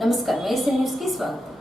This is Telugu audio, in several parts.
నమస్కారం. ఏఎస్ఎన్ న్యూస్ కి స్వాగతం.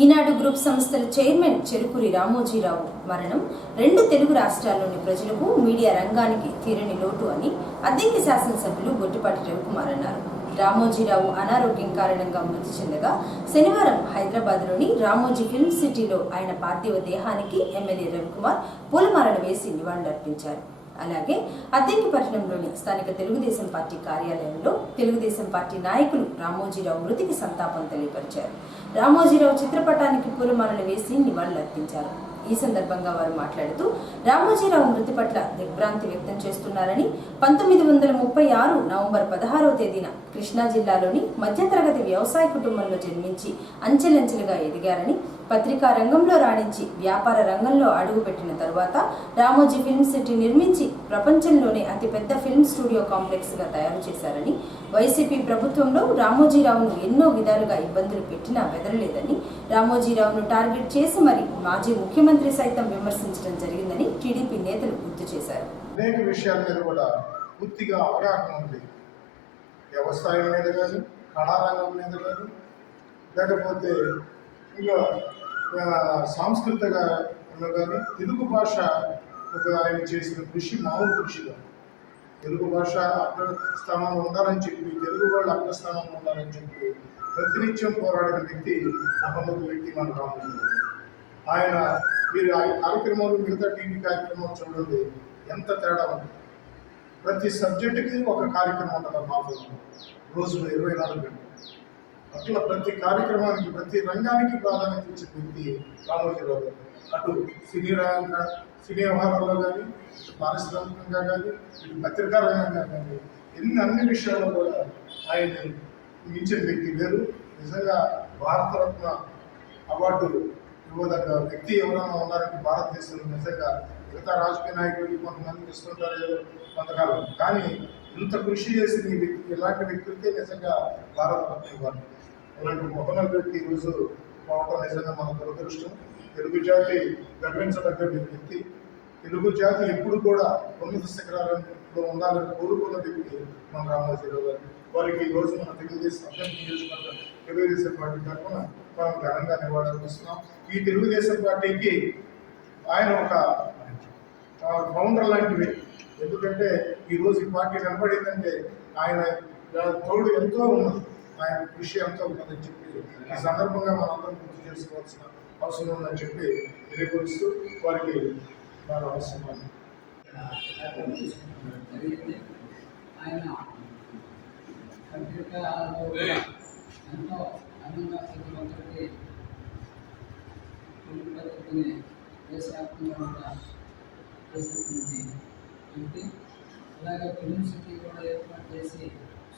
ఈనాడు గ్రూప్ సంస్థల చైర్మన్ చెరుకూరి రామోజీరావు మరణం రెండు తెలుగు రాష్ట్రాల్లోని ప్రజలకు, మీడియా రంగానికి తీరని లోటు అని అద్దెంకి శాసనసభ్యులు గొట్టిపాటి రవికుమార్ అన్నారు. రామోజీరావు అనారోగ్యం కారణంగా మృతి చెందగా శనివారం హైదరాబాద్లోని రామోజీ ఫిల్మ్ సిటీలో ఆయన పార్థివ దేహానికి ఎమ్మెల్యే రవికుమార్ పూలమాలలు వేసి నివాళులర్పించారు. అలాగే అద్దెంకి పట్టణంలోని స్థానిక తెలుగుదేశం పార్టీ కార్యాలయంలో తెలుగుదేశం పార్టీ నాయకులు రామోజీరావు మృతికి సంతాపం తెలియపరిచారు. రామోజీరావు చిత్రపటానికి పూలమాలలు వేసి నివాళులర్పించారు. ఈ సందర్భంగా వారు మాట్లాడుతూ రామోజీరావు మృతి పట్ల దిగ్భ్రాంతి వ్యక్తం చేస్తున్నారని, 1936 నవంబర్ 16వ తేదీన కృష్ణా జిల్లాలోని మధ్యతరగతి వ్యవసాయ కుటుంబంలో జన్మించి అంచెలంచెలుగా ఎదిగారని, పత్రికా రంగంలో రాణించి వ్యాపార రంగంలో అడుగుపెట్టిన తరువాత రామోజీ ఫిల్మ్ సిటీ నిర్మించి ప్రపంచంలోనే అతిపెద్ద ఫిల్మ్ స్టూడియో కాంప్లెక్స్గా తయారు చేశారని, వైసీపీ ప్రభుత్వంలో రామోజీరావును ఎన్నో విధాలుగా ఇబ్బందులు పెట్టినా బెదరలేదని, రామోజీరావును టార్గెట్ చేసి మరి మాజీ ముఖ్యమంత్రి సైతం విమర్శించడం జరిగిందని టీడీపీ నేతలు గుర్తు చేశారు. అనేక విషయాల మీద కూడా పూర్తిగా అవగాహన ఉంది. వ్యవసాయం మీద కానీ, కళారంగం మీద కానీ, లేకపోతే ఇంకా సాంస్కృతికంగా కానీ తెలుగు భాష ఆయన చేసిన కృషి మామూలు కృషిగా, తెలుగు భాష అగ్రస్థానంలో ఉండాలని చెప్పి, తెలుగు వాళ్ళు అగ్రస్థానంలో ఉండాలని చెప్పి ప్రతినిత్యం పోరాడిన వ్యక్తి, మహమ్మద్ వ్యక్తి మన రామోజీరావు. ఆయన మీరు ఆ కార్యక్రమాలు, మిగతా టీవీ కార్యక్రమాలు చూడండి, ఎంత తేడా ఉంది. ప్రతి సబ్జెక్టుకి ఒక కార్యక్రమం ఉంటుంది మాకు రోజులో 24 గంటలు. అట్లా ప్రతి కార్యక్రమానికి, ప్రతి రంగానికి ప్రాధాన్యత ఇచ్చే వ్యక్తి రామోజీరావు గారు. అటు సినీ వ్యవహారాల్లో కానీ, పారిశ్రామికంగా కానీ, ఇటు పత్రికా రంగంగా కానీ, అన్ని విషయాల్లో కూడా ఆయన మించిన వ్యక్తి లేరు. నిజంగా భారతరత్న అవార్డు ఇవ్వదగ్గ వ్యక్తి ఎవరైనా ఉన్నారంటే భారతదేశంలో నిజంగా మిగతా రాజకీయ నాయకులకి కొంతమందికి ఇస్తుంటారు ఏదో కొంతకాలం, కానీ ఇంత కృషి చేసిన ఈ వ్యక్తి, ఇలాంటి వ్యక్తులకే నిజంగా భారతరత్న ఇవ్వాలి. అలాంటి మహోన్నత వ్యక్తి ఈరోజు పోవటం నిజంగా మన దురదృష్టం. తెలుగు జాతి గర్వించదగ్గ వ్యక్తి. తెలుగు జాతి ఎప్పుడు కూడా ఉన్నత శిఖరాలలో ఉండాలని కోరుకున్న వ్యక్తి మన రామోజీరావు గారు. వారికి ఈరోజు మన తెలుగుదేశం నియోజకవర్గం తెలుగుదేశం పార్టీ తరఫున మనం ఘనంగా నివాళులర్పిస్తున్నాం. ఈ తెలుగుదేశం పార్టీకి ఆయన ఒక ఫౌండర్ లాంటి వ్యక్తి. ఎందుకంటే ఈరోజు ఈ పార్టీ నిలబడిందంటే ఆయన తోడు ఎంతో ఉన్నది, ఆయన కృషి ఎంతో ఉన్నదని చెప్పి ఈ సందర్భంగా మనందరం గుర్తు చేసుకోవాల్సిన అవసరం ఉందని చెప్పి తెలియపరుస్తూ వారికి మన అవసరం. ఆయన ఎంతో అందంగా ప్రతి ఒక్కరికి దేశవ్యాప్తంగా చేసేటువంటి వ్యక్తి. అలాగే ఫిల్మ్ సిటీ కూడా ఏర్పాటు చేసి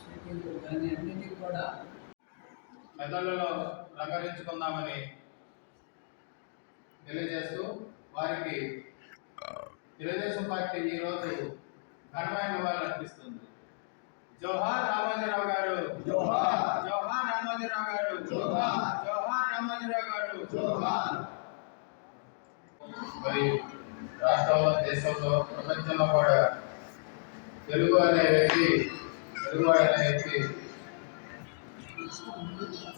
షూటింగ్ కానీ అన్నిటికీ కూడా మెదళ్ళలో రంగరించుకుందామని తెలియజేస్తూ వారికి తెలుగుదేశం పార్టీ ఈరోజు ఘనమైన నివాళులు అర్పిస్తుంది. జోహార్ రామోజీరావు గారు, జోహార్ జోహార్ రామోజీరావు గారు, జోహార్ జోహార్ రామోజీరావు గారు, జోహార్. మరి రాష్ట్రంలో, దేశంలో, ప్రపంచంలో కూడా తెలుగు అనే వ్యక్తి, తెలుగువాడు అనే వ్యక్తి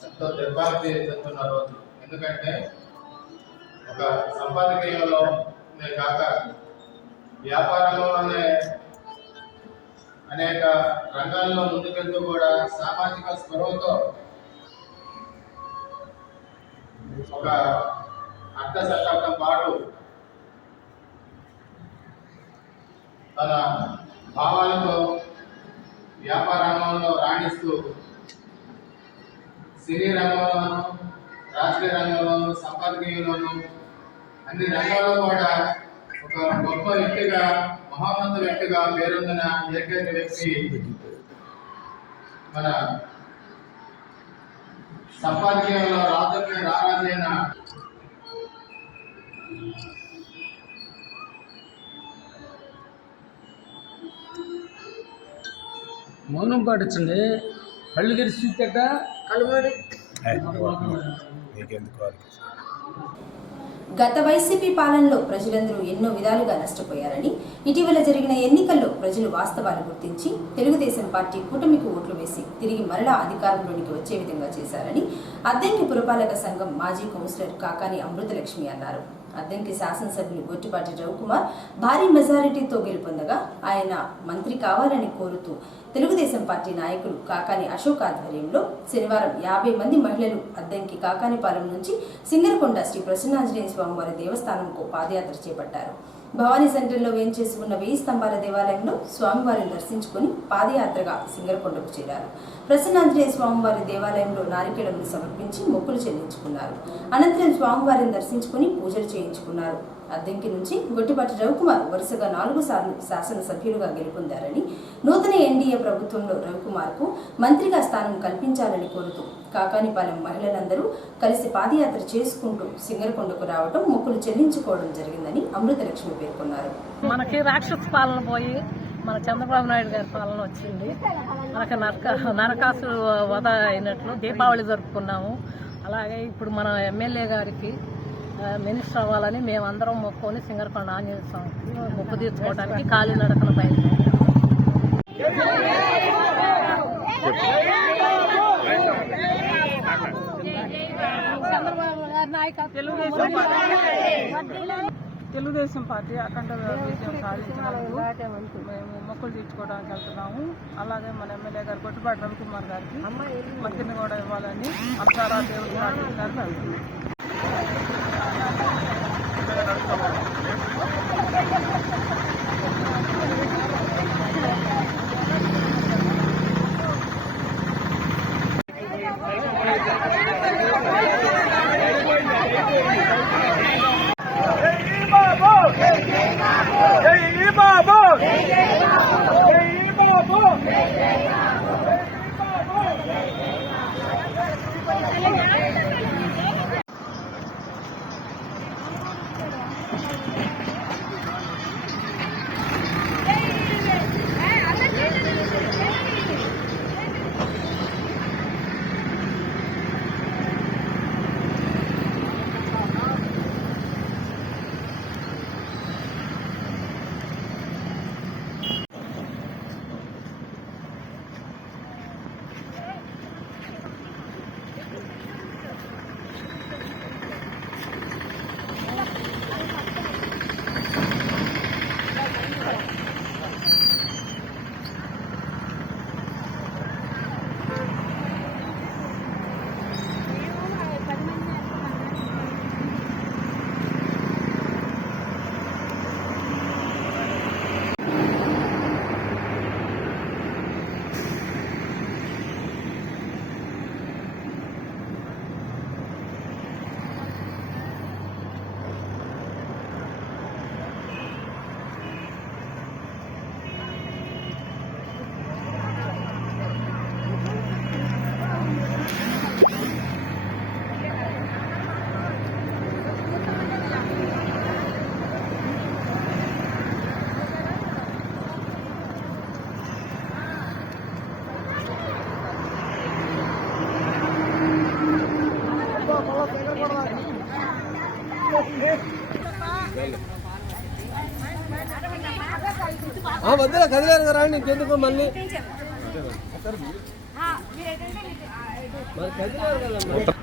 ఎంతో దిగ్భ్రాంతి చెందుతున్న రోజు. ఎందుకంటే ఒక సంపాదకీయంలోనే కాక వ్యాపారంలోనే అనేక రంగాల్లో ముందుకెళ్తూ కూడా సామాజిక స్పృహతో ఒక అర్ధ శతాబ్దం పాటు తన భావాలతో వ్యాపార రంగంలో రాణిస్తూ సినీ రంగంలోనూ, రాజకీయ రంగంలోనూ, సంపాదకీయంలోనూ అన్ని రంగాల్లో కూడా ఒక గొప్ప వ్యక్తిగా, మహోన్నత వ్యక్తిగా పేరొందిన ఏకైక వ్యక్తి మన సంపాదకీయంలో రారాజైన మౌనం పాటించండి. కళ్ళు తెరిచి చూపెట్ట కలబడి గత వైసీపీ పాలనలో ప్రజలందరూ ఎన్నో విధాలుగా నష్టపోయారని, ఇటీవల జరిగిన ఎన్నికల్లో ప్రజలు వాస్తవాలు గుర్తించి తెలుగుదేశం పార్టీ కూటమికి ఓట్లు వేసి తిరిగి మరలా అధికారంలోనికి వచ్చే విధంగా చేశారని అద్దంకి పురపాలక సంఘం మాజీ కౌన్సిలర్ కాకాని అమృతలక్ష్మి అన్నారు. అద్దంకి శాసనసభ్యులు గొట్టిపాటి రవికుమార్ భారీ మెజారిటీతో గెలుపొందగా ఆయన మంత్రి కావాలని కోరుతూ తెలుగుదేశం పార్టీ నాయకులు కాకాని అశోక్ ఆధ్వర్యంలో శనివారం 50 మంది మహిళలు అద్దంకి కాకానిపాలెం నుంచి సింగరకొండ శ్రీ ప్రసన్నాంజనేయ స్వామివారి దేవస్థానంకు పాదయాత్ర చేపట్టారు. భవానీ సెంటర్లో వేంచేసి ఉన్న 1000 స్తంభాల దేవాలయంలో స్వామివారిని దర్శించుకుని పాదయాత్రగా సింగరకొండకు చేరారు. ప్రసన్నాంజనేయ స్వామివారి దేవాలయంలో నారికేళములు సమర్పించి మొక్కులు చెల్లించుకున్నారు. అనంతరం స్వామివారిని దర్శించుకుని పూజలు చేయించుకున్నారు. అద్దంకి నుంచి గొట్టిపాటి రవికుమార్ వరుసగా 4 సార్లు శాసనసభ్యులుగా గెలుపొందారని, నూతన ఎన్డీఏ ప్రభుత్వంలో రవికుమార్కు మంత్రిగా స్థానం కల్పించాలని కోరుతూ కాకానిపాలెం మహిళలందరూ కలిసి పాదయాత్ర చేసుకుంటూ సింగరకొండకు రావడం, మొక్కులు చెల్లించుకోవడం జరిగిందని అమృతలక్ష్మి పేర్కొన్నారు. మనకి రాక్షస పాలన పోయి మన చంద్రబాబు నాయుడు గారి పాలన వచ్చింది. మనకు నరకాసురు వధ అయినట్లు దీపావళి జరుపుకున్నాము. అలాగే ఇప్పుడు మన ఎమ్మెల్యే గారికి మినిస్టర్ అవ్వాలని మేమందరం మొక్కుకొని సింగరకొండ ఆంజనేయ స్వామికి మొక్కు తీర్చుకోవడానికి కాలినడకన బయలుదేరాము. తెలుగుదేశం పార్టీ అఖండ విజయం సాధించినందుకు మేము మొక్కులు తీర్చుకోవడానికి వెళ్తున్నాము. అలాగే మన ఎమ్మెల్యే గారు గొట్టిపాటి రవికుమార్ గారికి మంత్రిని కూడా ఇవ్వాలని అంతారా దేవుడు ప్రార్థించడానికి వెళ్తున్నాం. వద్దులే కదిలేరు కదా ఇంకెందుకు మళ్ళీ మరి కదిలేరు కదా.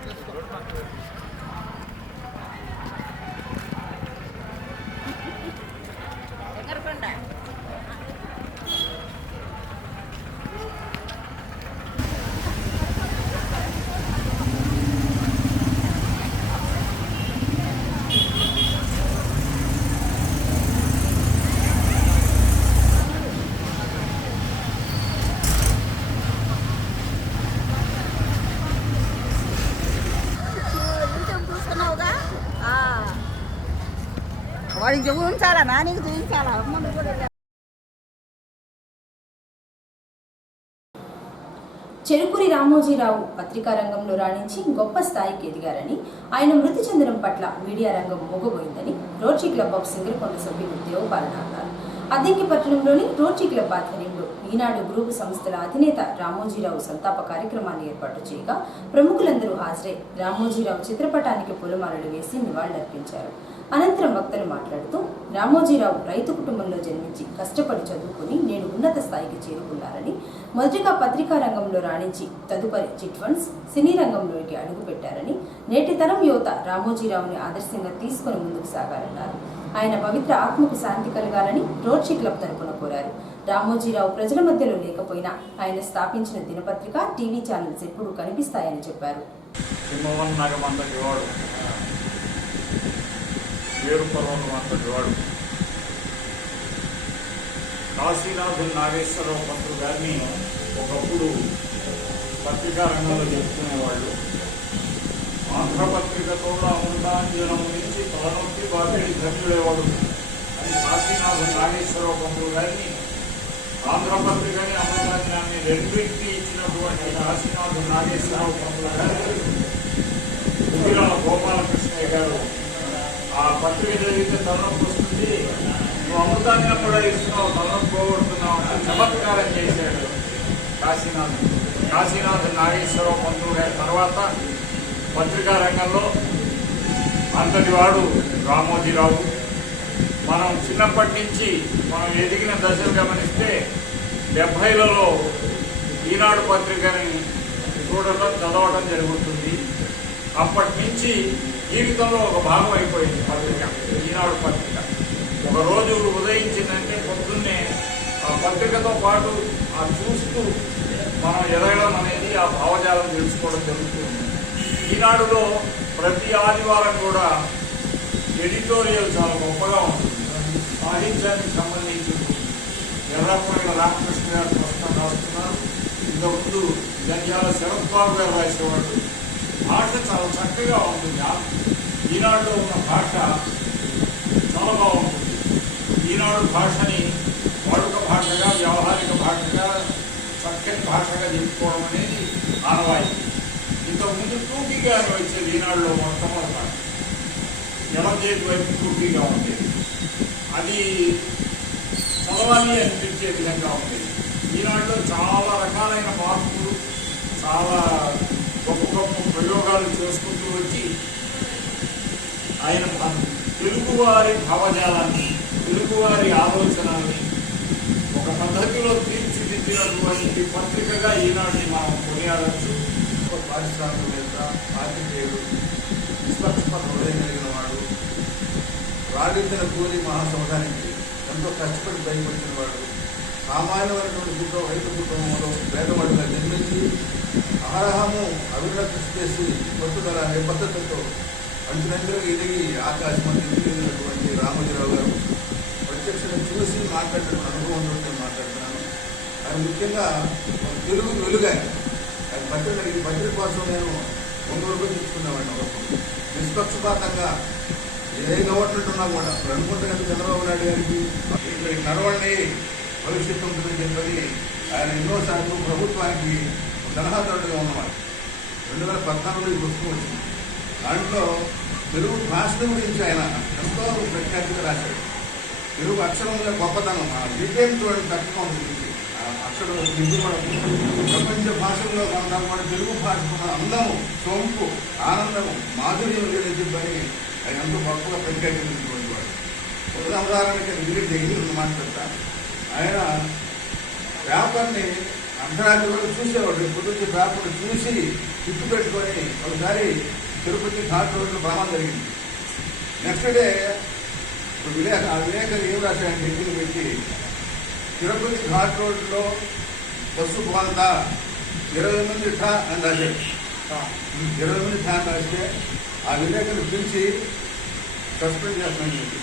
వాడికి చూపించాలా, నానికి చూపించాలా. చెరుకురి రామోజీరావు పత్రికా రంగంలో రాణించి గొప్ప స్థాయికి ఎదిగారని, ఆయన మృతి చెందడం పట్ల మీడియా రంగం మొగబోయిందని రోటరీ క్లబ్ ఆఫ్ సింగరకొండ సభ్యులు దేవపాలన అన్నారు. అద్దంకి పట్టణంలోని రోటరీ క్లబ్ ఆధ్వర్యంలో ఈనాడు గ్రూప్ సంస్థల అధినేత రామోజీరావు సంతాప కార్యక్రమాన్ని ఏర్పాటు చేయగా ప్రముఖులందరూ హాజరై రామోజీరావు చిత్రపటానికి పూలమాలలు వేసి నివాళులర్పించారు. అనంతరం వక్తలు మాట్లాడుతూ రామోజీరావు రైతు కుటుంబంలో జన్మించి కష్టపడి చదువుకుని నేడు ఉన్నత స్థాయికి చేరుకున్నారని, మొదటిగా పత్రికా రంగంలో రాణించి తదుపరి చిట్ ఫండ్స్, సినీ రంగంలోకి అడుగుపెట్టారని, నేటి తరం యువత రామోజీరావుని ఆదర్శంగా తీసుకుని ముందుకు సాగారన్నారు. ఆయన పవిత్ర ఆత్మకు శాంతి కలగాలని రోటరీ క్లబ్ తరపున కోరారు. రామోజీరావు ప్రజల మధ్యలో లేకపోయినా ఆయన స్థాపించిన దినపత్రిక, టీవీ ఛానల్స్ ఎప్పుడూ కనిపిస్తాయని చెప్పారు. కాశీనాథుని నాగేశ్వరరావు పంతులు గారిని ఒకప్పుడు పత్రికా రంగంలో చెప్పుకునేవాళ్ళు. ఆంధ్రపత్రికతో అమృతాంజనం నుంచి తలనొప్పి బాధేడి ధన్యుడేవాడు అని కాశీనాథుని నాగేశ్వరరావు పంతులు గారిని, ఆంధ్రపత్రికని అమృతాంజనాన్ని రెండింటినీ ఇచ్చినటువంటి కాశీనాథుని నాగేశ్వరరావు పంతులు గారు ఉదిరాల గోపాలకృష్ణయ్య గారు ఆ పత్రిక చదివితే తలనొప్పి వస్తుంది, నువ్వు అమృతాన్ని కూడా ఇస్తున్నావు, తలనొప్పి పోగొడుతున్నావు అని చమత్కారం చేశాడు కాశీనాథ్ నాగేశ్వరరావు పంతులు గారి తర్వాత పత్రికా రంగంలో అంతటి వాడు రామోజీరావు. మనం చిన్నప్పటి నుంచి మనం ఎదిగిన దశలు గమనిస్తే 70లలో ఈనాడు పత్రికని చూడటం, చదవడం జరుగుతుంది. అప్పటి నుంచి జీవితంలో ఒక భాగం అయిపోయింది పత్రిక, ఈనాడు పత్రిక. ఒకరోజు ఉదయించిందంటే పొద్దున్నే ఆ పత్రికతో పాటు ఆ చూస్తూ మనం ఎదగడం అనేది, ఆ భావజాలం తెలుసుకోవడం జరుగుతుంది. ఈనాడులో ప్రతి ఆదివారం కూడా ఎడిటోరియల్ చాలా గొప్పగా ఉంటుంది. సాహిత్యానికి సంబంధించి ఎర్రపల్లి రామకృష్ణ గారు ప్రస్తుతం రాస్తున్నారు. ఇంతకుముందు జంధ్యాల శరత్ బాబు గారు రాసేవాడు. భాష చాలా చక్కగా ఉంటుంది. ఈనాడులో ఉన్న భాష చాలా బాగుంటుంది. ఈనాడు భాషని వాడుక భాషగా, వ్యవహారిక భాషగా, చక్కని భాషగా చెప్పుకోవడం అనేది ఆనవాయితీ. ఇంతకుముందు టూకీగా వచ్చేది ఈనాడులో మొట్టమొదట జనజేతి వైపు టూకీగా ఉండేది. అది చదవాలి అనిపించే విధంగా ఉండేది. ఈనాడులో చాలా రకాలైన మార్పులు, చాలా గొప్ప గొప్ప ప్రయోగాలు చేసుకుంటూ వచ్చి ఆయన తెలుగువారి భావజాలాన్ని, తెలుగువారి ఆలోచనల్ని ఒక పద్ధతిలో తీర్చిదిద్దినటువంటి పత్రికగా ఈనాటిని మనం కొనియాడచ్చు. ఒక పారిశ్రామికవేత్త, పాత్రికేయుడు, నిష్పక్షపాత హృదయం కలిగిన వాడు, రాగించిన కూలి మహాసముదానికి ఎంతో కష్టపడి భయపడిన వాడు, సామాన్యమైనటువంటి రైతు కుటుంబంలో పేదవాడిగా జన్మించి అహరహము అభివృద్ధి కృషి చేసి పట్టుదల నిబద్ధతతో అంచునంచులుగా ఎదిగి ఆకాశం ఎదిగినటువంటి రామోజీరావు గారు ప్రత్యక్షంగా చూసి మాట్లాడిన అనుభవంతో నేను మాట్లాడుతున్నాను. అది ముఖ్యంగా తెలుగు వెలుగాయి. అది ఈ పత్రిక కోసం నేను 100 రూపాయలు తీసుకునేవాడిని. నిష్పక్షపాతంగా ఏ గవర్నమెంట్ ఉన్నా కూడా ఇప్పుడు అనుకుంటే చంద్రబాబు నాయుడు గారికి ఇక్కడికి నడవండి, భవిష్యత్తు ఉంటుందని చెప్పని ఆయన ఎన్నోసార్లు ప్రభుత్వానికి సలహాదారుడుగా ఉన్నవాడు. 2014లో ఈ పుస్తకం వచ్చింది. దాంట్లో తెలుగు భాషల గురించి ఆయన ఎంతో ప్రఖ్యాతిగా రాశాడు. తెలుగు అక్షరంలో గొప్పతనం, ఆ విజయం చూడండి చక్కగా ఉంటుంది. అక్షరం దిద్దు కూడా ప్రపంచ భాషల్లో కన్నా కూడా తెలుగు భాష అందము, సొంపు, ఆనందము, మాధుర్యం లేదని చెప్పని ఆయన ఎంతో గొప్పగా ప్రఖ్యాతించినటువంటి వాడు. ఉదాహరణకి ఇంగ్లీష్ మాట్లాడతా ఆయన పేపర్ని అర్ధరాత్రి వరకు చూసేవాడు. ఇప్పుడు నుంచి పేపర్ చూసి గుర్తు పెట్టుకొని ఒకసారి తిరుపతి ఘాట్ రోడ్లో ప్రమాదం జరిగింది. నెక్స్ట్ డే విలేకరు ఏం రాశాడు, ఇంటిని పెట్టి తిరుపతి ఘాట్ రోడ్లో బస్సు పోందా 20 మంది ఠా అని రాశాడు. 20 మంది ఠా అని రాస్తే ఆ విలేకరు పిలిచి సస్పెండ్ చేస్తానని చెప్పి.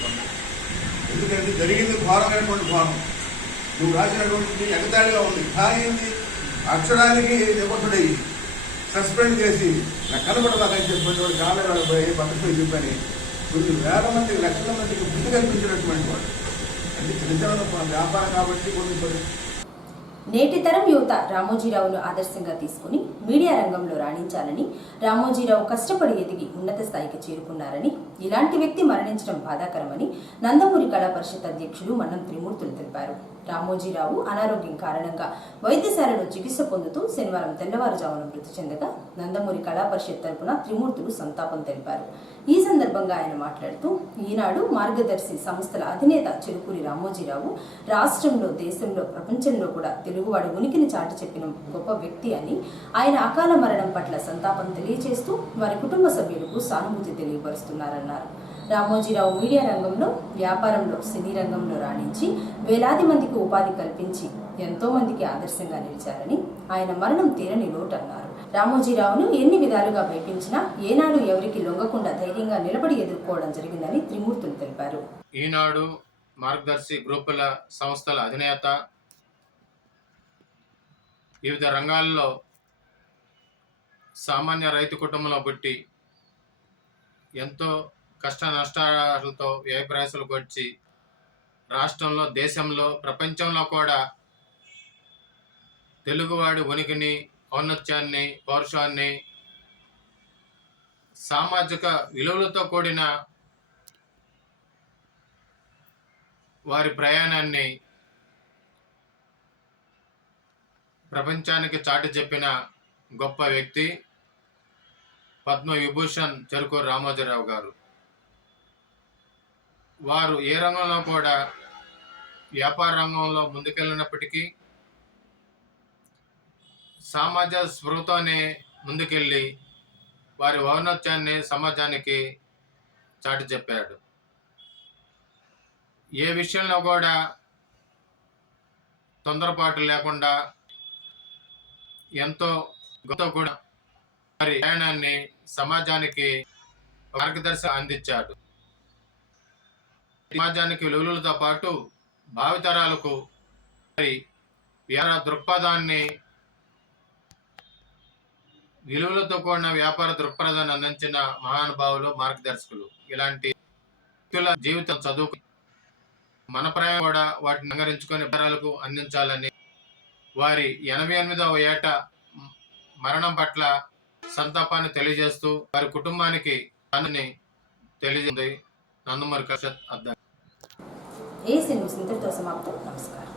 ఎందుకంటే జరిగింది ఘోరమైనటువంటి ఘోరం. నువ్వు రాసినటువంటి ఎగతాళిగా ఉంది. ఏంది అక్షరానికి నిబద్ధుడయ్యి సస్పెండ్ చేసి నాకు కనబడదాకని చెప్పిన వాడు కాళ్ళ పోయి పక్కకు చెప్పని కొన్ని వేల మందికి, లక్షల మందికి బుద్ధి కల్పించినటువంటి వాడు. అంటే చిన్న చిన్న వ్యాపారం కాబట్టి కొన్ని. నేటి తరం యువత రామోజీరావును ఆదర్శంగా తీసుకుని మీడియా రంగంలో రాణించాలని, రామోజీరావు కష్టపడి ఎదిగి ఉన్నత స్థాయికి చేరుకున్నారని, ఇలాంటి వ్యక్తి మరణించడం బాధాకరమని నందమూరి కళా పరిషత్ అధ్యక్షుడు మన్నం త్రిమూర్తులు తెలిపారు. రామోజీరావు అనారోగ్యం కారణంగా వైద్యశాలలో చికిత్స పొందుతూ శనివారం తెల్లవారుజామున మృతి చెందగా నందమూరి కళా పరిషత్ తరపున త్రిమూర్తులు సంతాపం తెలిపారు. ఈ సందర్భంగా ఆయన మాట్లాడుతూ ఈనాడు మార్గదర్శి సంస్థల అధినేత చెరుకూరి రామోజీరావు రాష్ట్రంలో, దేశంలో, ప్రపంచంలో కూడా తెలుగువాడి ఉనికిని చాటి చెప్పిన గొప్ప వ్యక్తి అని, ఆయన అకాల మరణం పట్ల సంతాపం తెలియజేస్తూ వారి కుటుంబ సభ్యులకు సానుభూతి తెలియపరుస్తున్నారన్నారు. రామోజీరావు మీడియా రంగంలో, వ్యాపారంలో, సినీ రంగంలో రాణించి వేలాది మందికి ఉపాధి కల్పించి ఎంతో మందికి ఆదర్శంగా నిలిచారని, ఆయన మరణం తీరని లోటు అన్నారు. రామోజీరావును ఎన్ని విధాలుగా భయపించినా ఏనాడు ఎవరికి లొంగకుండా ధైర్యంగా నిలబడి ఎదుర్కోవడం జరిగిందని త్రిమూర్తులు తెలిపారు. ఈనాడు మార్గదర్శి గ్రూపుల సంస్థల అధినేత, వివిధ రంగాల్లో సామాన్య రైతు కుటుంబంలో పుట్టి ఎంతో కష్ట నష్టాలతో వ్యయప్రయాసాలు వచ్చి రాష్ట్రంలో, దేశంలో, ప్రపంచంలో కూడా తెలుగువాడి ఉనికిని, ఔన్నత్యాన్ని, పౌరుషాన్ని, సామాజిక విలువలతో కూడిన వారి ప్రయాణాన్ని ప్రపంచానికి చాటి చెప్పిన గొప్ప వ్యక్తి పద్మ విభూషణ్ చెరుకూరి రామోజీరావు గారు. వారు ఏ రంగంలో కూడా, వ్యాపార రంగంలో ముందుకెళ్ళినప్పటికీ సమాజ స్పృహతోనే ముందుకెళ్ళి వారి ఔన్నత్యాన్ని సమాజానికి చాటి చెప్పాడు. ఏ విషయంలో కూడా తొందరపాటు లేకుండా ఎంతో గొప్ప కూడా వారి ప్రయాణాన్ని సమాజానికి మార్గదర్శనం అందించాడు. సమాజానికి విలువలతో పాటు భావితరాలకు దృక్పథాన్ని, విలువలతో కూడిన వ్యాపార దృక్పథాన్ని అందించిన మహానుభావులు, మార్గదర్శకులు. ఇలాంటి వ్యక్తుల జీవితం చదువు మన ప్రయాణం కూడా వాటిని నంగరించుకొని తరాలకు అందించాలని వారి 88వ ఏట మరణం పట్ల సంతాపాన్ని తెలియజేస్తూ వారి కుటుంబానికి తెలియజేస్తుంది నందమూరి కళా పరిషత్ అధ్యక్షుడు. ఏ సినిమా ఇంతటితో సమాప్తం. నమస్కారం.